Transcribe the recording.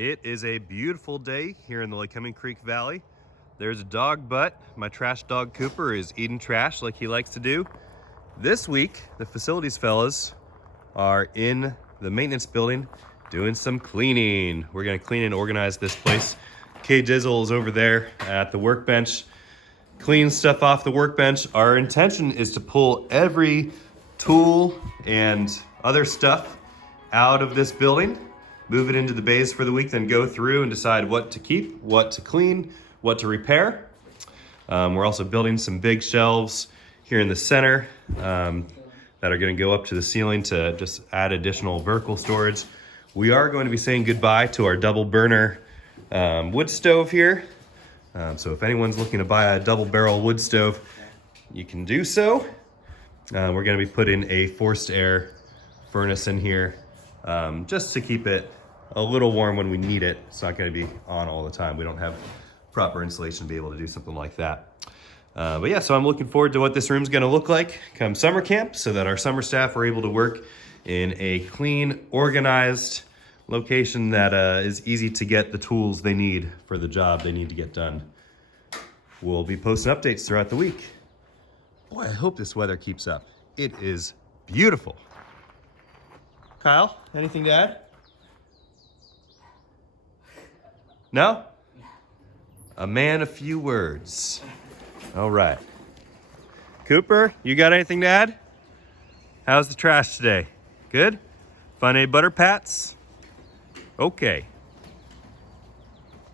It is a beautiful day here in the Lycoming Creek Valley. There's a dog butt. My trash dog Cooper is eating trash like he likes to do. This week, the facilities fellas are in the maintenance building doing some cleaning. We're gonna clean and organize this place. D-Swizzle is over there at the workbench, clean stuff off the workbench. Our intention is to pull every tool and other stuff out of this building, move it into the bays for the week, then go through and decide what to keep, what to clean, what to repair. We're also building some big shelves here in the center that are going to go up to the ceiling to just add additional vertical storage. We are going to be saying goodbye to our double burner wood stove here. So if anyone's looking to buy a double barrel wood stove, you can do so. We're going to be putting a forced air furnace in here just to keep it a little warm when we need it. It's not going to be on all the time. We don't have proper insulation to be able to do something like that. But yeah, so I'm looking forward to what this room's going to look like come summer camp, so that our summer staff are able to work in a clean, organized location that is easy to get the tools they need for the job they need to get done. We'll be posting updates throughout the week. Boy, I hope this weather keeps up. It is beautiful. Kyle, anything to add? No? A man of few words. All right. Cooper, you got anything to add? How's the trash today? Good? Find any butter pats? Okay.